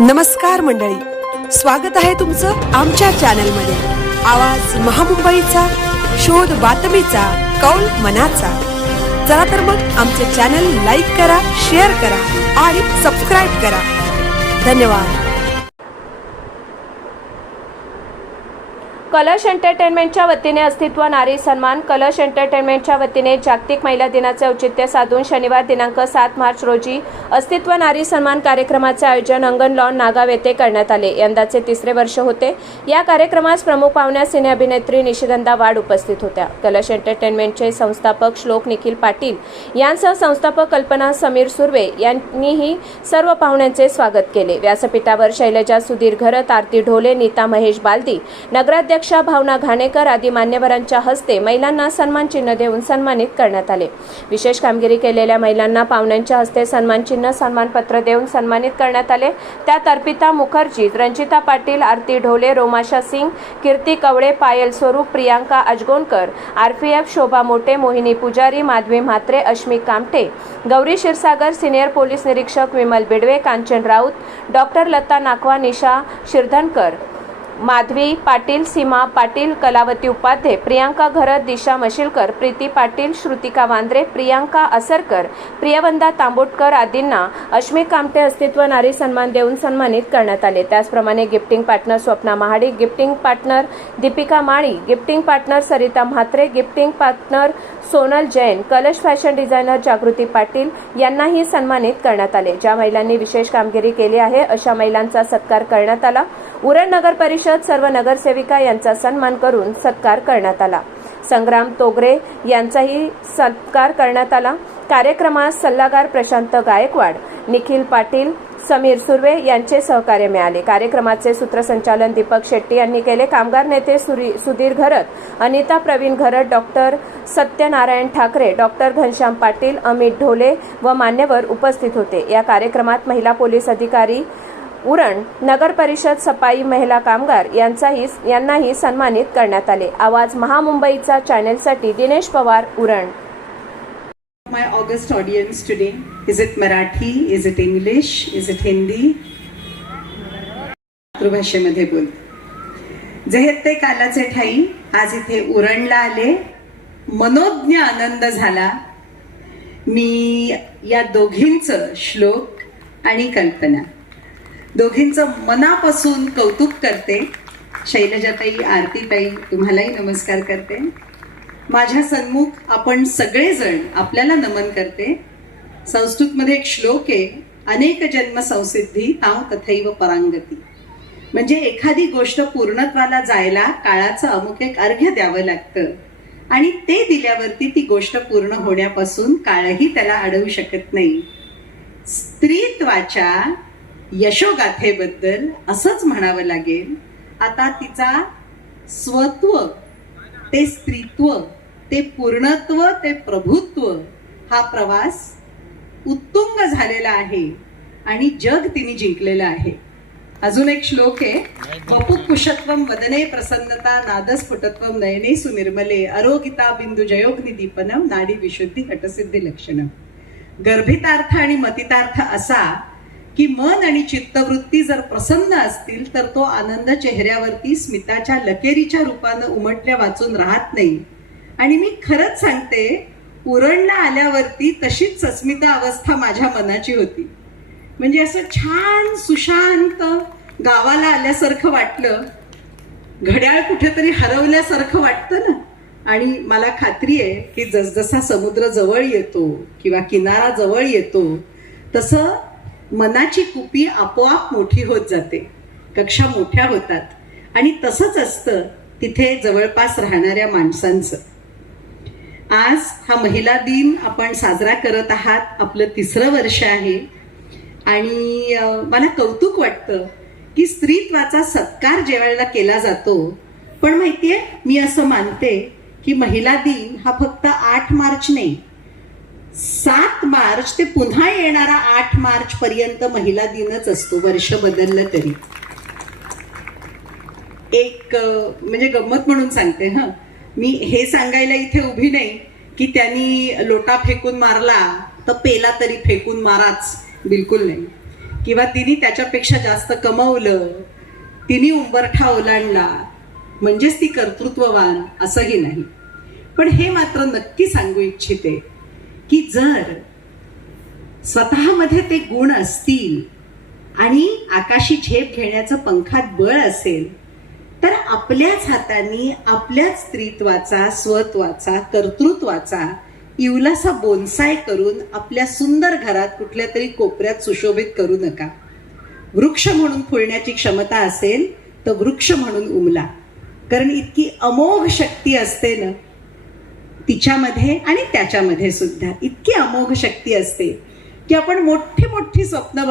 नमस्कार मंडळी, स्वागत आहे तुमचं आमच्या चॅनलमध्ये. आवाज महामुंबईचा, शोध बातमीचा, कौल मनाचा. चला तर मग आमचे चॅनल लाईक करा, शेअर करा आणि सबस्क्राईब करा. धन्यवाद. कलश एंटरटेनमेंटच्या वतीने अस्तित्व नारी सन्मान. कलश एंटरटेनमेंटच्या वतीने जागतिक महिला दिनाचे औचित्य साधून शनिवार दिनांक 7 मार्च रोजी अस्तित्व नारी सन्मान कार्यक्रमाचे आयोजन अंगण लॉन नागाव येथे करण्यात आले. यंदाचे 3रे वर्ष होते. या कार्यक्रमास प्रमुख पाहुण्या सिने अभिनेत्री निशिगंधा वाड उपस्थित होत्या. कलश एंटरटेनमेंटचे संस्थापक श्लोक निखिल पाटील यांसह संस्थापक कल्पना समीर सुर्वे यांनीही सर्व पाहुण्यांचे स्वागत केले. व्यासपीठावर शैलजा सुधीर घरत, आरती ढोले, नीता महेश बालदी, नगराध्यक्ष भावना घाणेकर आदी मान्यवरांच्या हस्ते महिलांना सन्मान चिन्ह देऊन सन्मानित करण्यात आले. विशेष कामगिरी केलेल्या महिलांना पाहुण्यांच्या हस्ते सन्मान चिन्ह, सन्मानपत्र देऊन सन्मानित करण्यात आले. त्यात अर्पिता मुखर्जी, रंजिता पाटील, आरती ढोले, रोमाशा सिंग, कीर्ती कवळे, पायल स्वरूप, प्रियांका अजगोणकर, आरपीएफ, शोभा मोटे, मोहिनी पुजारी, माधवी म्हात्रे, अश्मी कामटे, गौरी क्षीरसागर, सिनियर पोलीस निरीक्षक विमल बिडवे, कांचन राऊत, डॉक्टर लता नाकवा, निशा शिरधनकर, माधवी पाटील, सीमा पाटील, कलावती उपाध्ये, प्रियांका घरत, दिशा मशिलकर, प्रीती पाटील, श्रुतिका वांद्रे, प्रियांका असरकर, प्रियवंदा तांबोटकर आदींना अश्मी कामटे अस्तित्व नारी सन्मान देऊन सन्मानित करण्यात आले. त्याचप्रमाणे gifting partner Swapna Mahadik, gifting partner Deepika Mali, gifting partner Sarita Mhatre, gifting partner Sonal Jain, Kalash fashion designer जागृती पाटील यांनाही सन्मानित करण्यात आले. ज्या महिलांनी विशेष कामगिरी केली आहे अशा महिलांचा सत्कार करण्यात आला. उरण नगर परिषद सर्व नगरसेविका यांचा सन्मान करून सत्कार करण्यात आला. संग्राम तोगरे यांचाही सत्कार करण्यात आला. कार्यक्रमात सल्लागार प्रशांत गायकवाड, निखिल पाटील, समीर सुर्वे यांचे सहकार्य मिळाले. कार्यक्रमाचे सूत्रसंचालन दीपक शेट्टी यांनी केले. कामगार नेते सुधीर घरत, अनिता प्रवीण घरत, डॉक्टर सत्यनारायण ठाकरे, डॉक्टर घनश्याम पाटील, अमित ढोले व मान्यवर उपस्थित होते. या कार्यक्रमात महिला पोलीस अधिकारी उरण नगर परिषद, सफाई, महिला कामगार यांनाही सन्मानित करण्यात आले. आवाज महामुंबईचा चॅनलसाठी Dinesh Pawar, Uran. My august audience today, is it Marathi, is it English, is it Hindi? मातृभाषेमध्ये बोल. जेहेत ते कालाचे ठाई आज इथे उरणला आले. मनोज्ञ आनंद झाला. मी या दोघींचं, श्लोक आणि कल्पना, दोघींचं मनापासून कौतुक करते. शैलजाताई, आरतीताई, तुम्हालाही नमस्कार करते. माझ्या सन्मुख आपण सगळेजण आपल्याला नमन करते. संस्कृतमध्ये एक श्लोक आहे, अनेक जन्म संसिद्धी ताव तथैव परांगती. म्हणजे एखादी गोष्ट पूर्णत्वाला जायला काळाचं अमुक एक अर्घ्य द्यावं लागतं आणि ते दिल्यावरती ती गोष्ट पूर्ण होण्यापासून काळही त्याला अडवू शकत नाही. स्त्रीत्वाच्या यशोगाथेबद्दल असंच म्हणावं लागेल. आता तिचा स्वत्व ते स्त्रीत्व ते पूर्णत्व ते प्रभुत्व हा प्रवास उत्तुंग झालेला आहे आणि जग तिने जिंकलेलं आहे. अजून एक श्लोक आहे, वपु कुशत्वम वदने प्रसन्नता नादस्फुटत्वम नयने सुनिर्मले अरोगिता बिंदू जयोग्नि दीपनम नाडी विशुद्धी हटसिद्धी लक्षणम. गर्भितार्थ आणि मतितार्थ असा की मन आणि चित्तवृत्ती जर प्रसन्न असतील तर तो आनंद चेहऱ्यावरती स्मिताच्या लकेरीच्या रूपानं उमटल्या वाचून राहत नाही. आणि मी खरंच सांगते, उरणला आल्यावरती तशीच सस्मिता अवस्था माझ्या मनाची होती. म्हणजे असं छान सुशांत गावाला आल्यासारखं वाटलं. घड्याळ कुठेतरी हरवल्यासारखं वाटतं ना. आणि मला खात्री आहे की जसजसा समुद्र जवळ येतो किंवा किनारा जवळ येतो तसं मनाची कुपी आपोआप मोठी होत जाते, कक्षा मोठ्या होतात आणि तसंच असतं तिथे जवळपास राहणाऱ्या माणसांचं. आज हा महिला दिन आपण साजरा करत आहात. आपलं 3रं वर्ष आहे आणि मला कौतुक वाटतं की स्त्रीत्वाचा सत्कार जेवायला केला जातो. पण माहितीये, मी असं मानते की महिला दिन हा फक्त 8 मार्च नाही, 7 मार्च ते पुन्हा येणारा 8 मार्च पर्यंत महिला दिनच असतो. वर्ष बदललं तरी. एक म्हणजे गंमत म्हणून सांगते. मी हे सांगायला इथे उभी नाही की त्यांनी लोटा फेकून मारला तर पेला तरी फेकून माराच, बिलकुल नाही. किंवा तिने त्याच्यापेक्षा जास्त कमवलं, तिने उंबरठा ओलांडला म्हणजेच ती कर्तृत्ववान असंही नाही. पण हे मात्र नक्की सांगू इच्छिते की जर स्वतःमध्ये ते गुण असतील आणि आकाशी झेप घेण्याचं पंखात बळ असेल तर आपल्याच हाताने आपल्याच स्त्रीत्वाचा, स्वत्वाचा, कर्तृत्वाचा इवलासा बोनसाय करून आपल्या सुंदर घरात कुठल्या तरी कोपऱ्यात सुशोभित करू नका. वृक्ष म्हणून फुलण्याची क्षमता असेल तर वृक्ष म्हणून उमला. कारण इतकी अमोघ शक्ती असते ना तिच्यामध्ये आणि त्याच्यामध्ये सुद्धा. इतकी अमोघ शक्ती असते की आपण मोठी मोठी स्वप्न